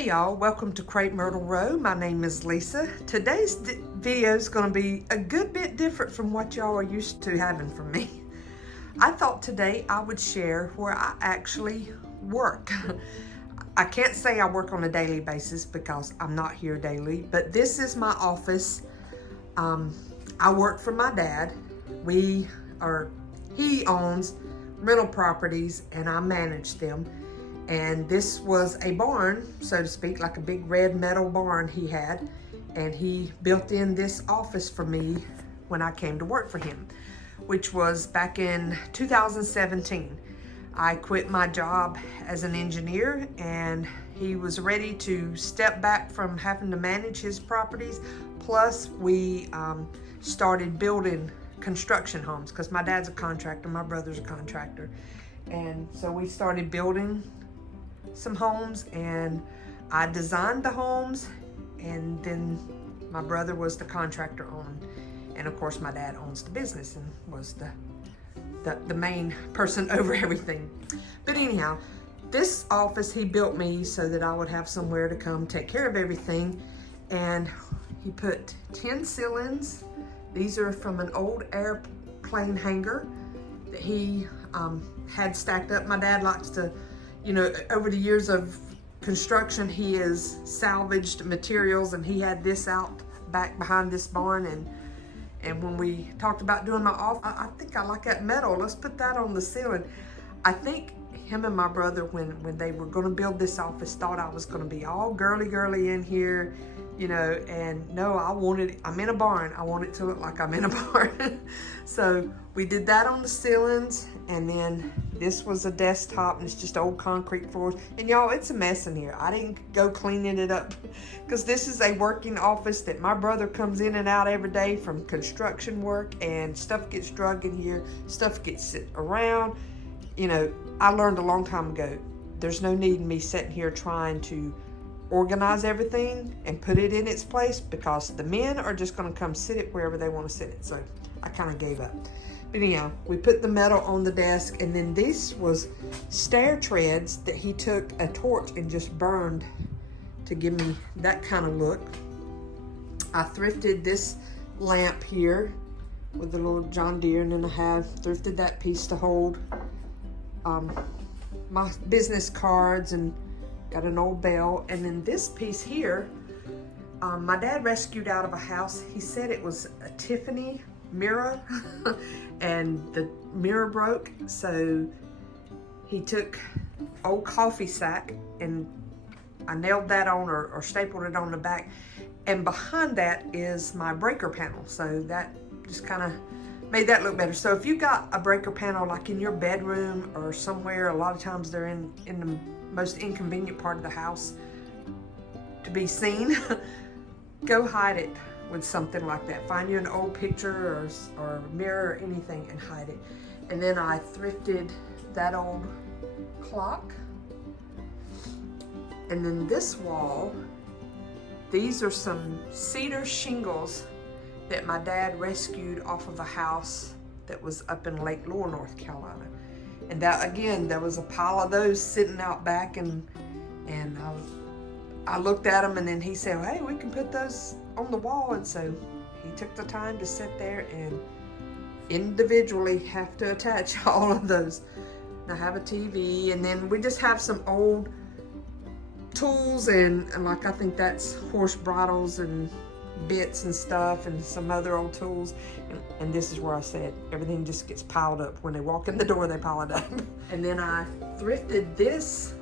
Hey y'all, welcome to crepemyrtlerow. My name is Lisa. Today's video is going to be a good bit different from what y'all are used to having from me. I thought today I would share where I actually work. I can't say I work on a daily basis because I'm not here daily, but this is my office. I work for my dad. He owns rental properties and I manage them. And this was a barn, so to speak, like a big red metal barn he had. And he built in this office for me when I came to work for him, which was back in 2017. I quit my job as an engineer and he was ready to step back from having to manage his properties. Plus we started building construction homes because my dad's a contractor, my brother's a contractor. And so we started building some homes and I designed the homes, and then my brother was the contractor on, and of course my dad owns the business and was the main person over everything. But anyhow, this office he built me so that I would have somewhere to come take care of everything. And he put 10 ceilings. These are from an old airplane hangar that he had stacked up. My dad likes to, you know, over the years of construction, he has salvaged materials, and he had this out back behind this barn. And when we talked about doing my office, I think I like that metal. Let's put that on the ceiling. I think him and my brother, when they were going to build this office, thought I was going to be all girly in here, you know, and no, I'm in a barn. I want it to look like I'm in a barn. So we did that on the ceilings, and then this was a desktop, and it's just old concrete floors. And y'all, it's a mess in here. I didn't go cleaning it up because this is a working office that my brother comes in and out every day from construction work, and stuff gets drug in here, stuff gets sit around. You know, I learned a long time ago, there's no need in me sitting here trying to organize everything and put it in its place, because the men are just going to come sit it wherever they want to sit it. So I kind of gave up. But anyhow, we put the metal on the desk, and then this was stair treads that he took a torch and just burned to give me that kind of look. I thrifted this lamp here with a little John Deere, and then I have thrifted that piece to hold my business cards, and got an old bell. And then this piece here, my dad rescued out of a house. He said it was a Tiffany mirror and the mirror broke, so he took old coffee sack and I nailed that on or stapled it on the back, and behind that is my breaker panel, so that just kind of made that look better. So if you got a breaker panel like in your bedroom or somewhere, a lot of times they're in the most inconvenient part of the house to be seen, go hide it with something like that. Find you an old picture or mirror or anything and hide it. And then I thrifted that old clock. And then this wall, these are some cedar shingles that my dad rescued off of a house that was up in Lake Lure, North Carolina. And that, again, there was a pile of those sitting out back, and I looked at them, and then he said, hey, we can put those on the wall. And so he took the time to sit there and individually have to attach all of those. And I have a TV, and then we just have some old tools, and like I think that's horse bridles and bits and stuff, and some other old tools. And this is where I said everything just gets piled up. When they walk in the door, they pile it up. And then I thrifted this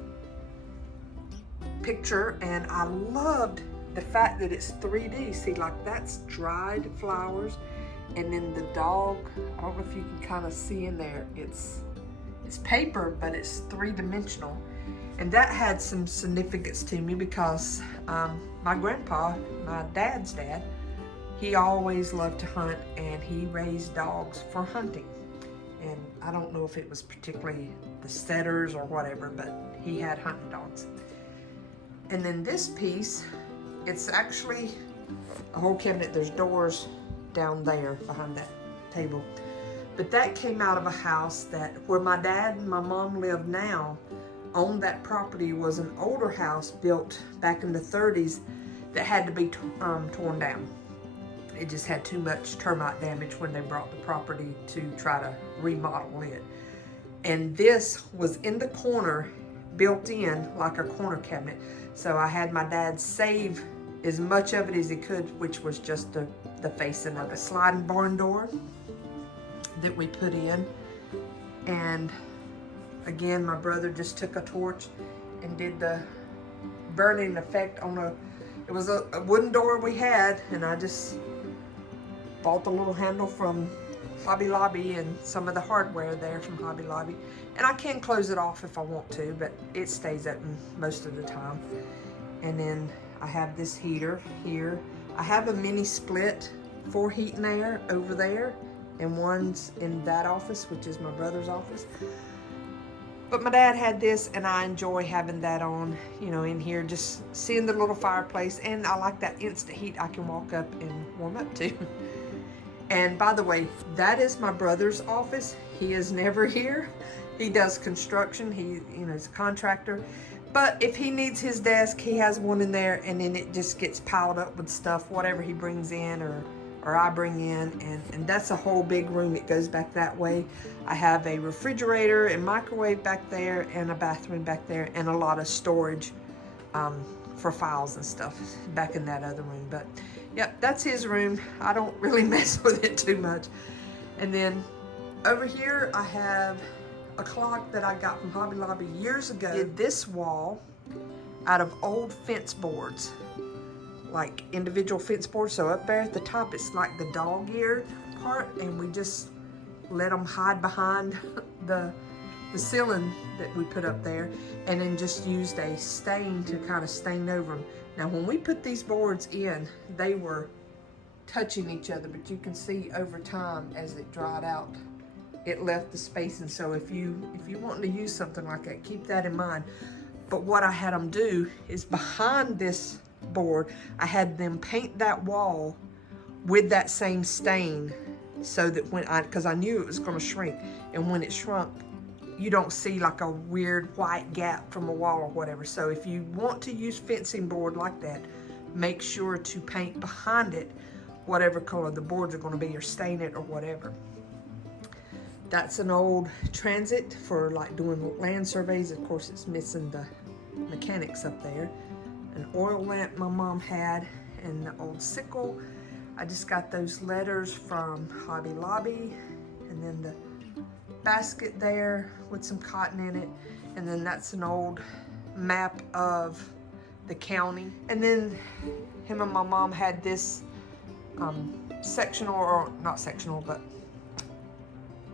picture, and I loved the fact that it's 3D. See, like that's dried flowers, and then the dog, I don't know if you can kind of see in there, it's paper, but it's three-dimensional. And that had some significance to me because my grandpa, my dad's dad, he always loved to hunt, and he raised dogs for hunting. And I don't know if it was particularly the setters or whatever, but he had hunting dogs. And then this piece, it's actually a whole cabinet. There's doors down there behind that table. But that came out of a house that where my dad and my mom live now. on that property was an older house built back in the 30s that had to be torn down. It just had too much termite damage when they brought the property to try to remodel it. And this was in the corner, built in like a corner cabinet. So I had my dad save as much of it as he could, which was just the facing of a sliding barn door that we put in. And again, my brother just took a torch and did the burning effect on it was a wooden door we had, and I just bought the little handle from Hobby Lobby and some of the hardware there from Hobby Lobby. And I can close it off if I want to, but it stays open most of the time. And then I have this heater here. I have a mini split for heat and air over there, and one's in that office, which is my brother's office. But my dad had this, and I enjoy having that on, you know, in here, just seeing the little fireplace. And I like that instant heat I can walk up and warm up to. And by the way, that is my brother's office. He is never here. He does construction. He, you know, is a contractor. But if he needs his desk, he has one in there, and then it just gets piled up with stuff, whatever he brings in or I bring in, and that's a whole big room. It goes back that way. I have a refrigerator and microwave back there, and a bathroom back there, and a lot of storage for files and stuff back in that other room. But yep, that's his room. I don't really mess with it too much. And then over here I have a clock that I got from Hobby Lobby years ago. Did this wall out of old fence boards, like individual fence boards. So up there at the top, it's like the dog ear part, and we just let them hide behind the ceiling that we put up there, and then just used a stain to kind of stain over them. Now when we put these boards in, they were touching each other, but you can see over time as it dried out, it left the space. And so if you want to use something like that, keep that in mind. But what I had them do is behind this board, I had them paint that wall with that same stain, so that because I knew it was going to shrink, and when it shrunk, you don't see like a weird white gap from a wall or whatever. So if you want to use fencing board like that, make sure to paint behind it whatever color the boards are going to be, or stain it or whatever. That's an old transit for like doing land surveys. Of course, it's missing the mechanics up there. An oil lamp my mom had, and the old sickle. I just got those letters from Hobby Lobby, and then the basket there with some cotton in it, and then that's an old map of the county. And then him and my mom had this sectional, or not sectional, but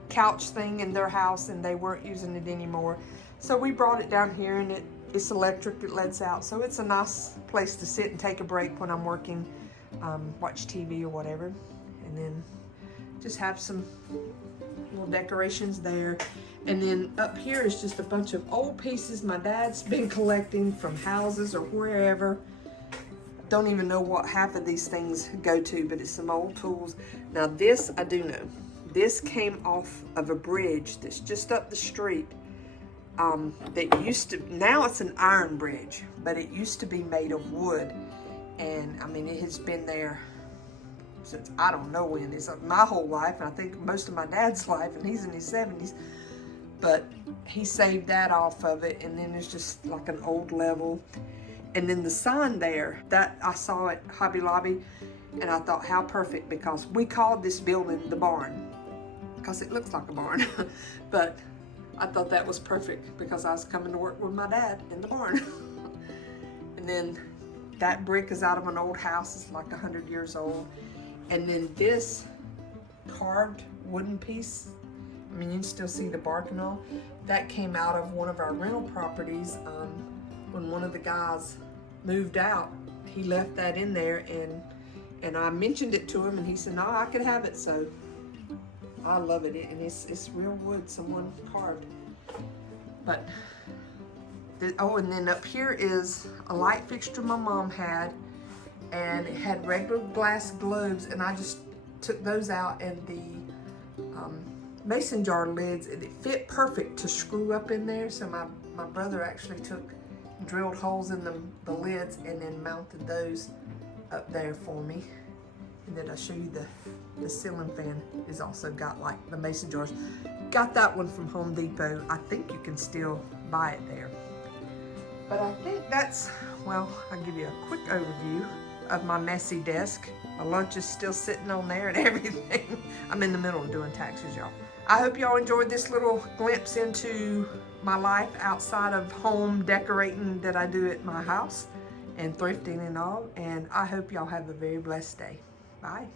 couch thing in their house, and they weren't using it anymore. So we brought it down here, and it's electric, it lets out. So it's a nice place to sit and take a break when I'm working, watch TV or whatever. And then just have some little decorations there. And then up here is just a bunch of old pieces my dad's been collecting from houses or wherever. Don't even know what half of these things go to, but it's some old tools. Now this I do know. This came off of a bridge that's just up the street. That used to, now it's an iron bridge, but it used to be made of wood. And I mean, it has been there since I don't know when. It's my whole life, and I think most of my dad's life, and he's in his 70s. But he saved that off of it, and then there's just like an old level. And then the sign there, that I saw at Hobby Lobby, and I thought how perfect, because we called this building the barn, because it looks like a barn. But I thought that was perfect because I was coming to work with my dad in the barn. And then that brick is out of an old house. It's like 100 years old. And then this carved wooden piece, I mean, you can still see the bark and all. That came out of one of our rental properties. When one of the guys moved out, he left that in there, and I mentioned it to him, and he said, no, I could have it. So I love it, and it's real wood someone carved. But oh, and then up here is a light fixture my mom had, and it had regular glass globes, and I just took those out, and the mason jar lids, and it fit perfect to screw up in there. So my My brother actually drilled holes in the lids and then mounted those up there for me. And then I'll show you the ceiling fan is also got like the mason jars. Got that one from Home Depot. I think you can still buy it there. But I think that's, well, I'll give you a quick overview of my messy desk. My lunch is still sitting on there and everything. I'm in the middle of doing taxes, y'all. I hope y'all enjoyed this little glimpse into my life outside of home decorating that I do at my house and thrifting and all. And I hope y'all have a very blessed day. Bye.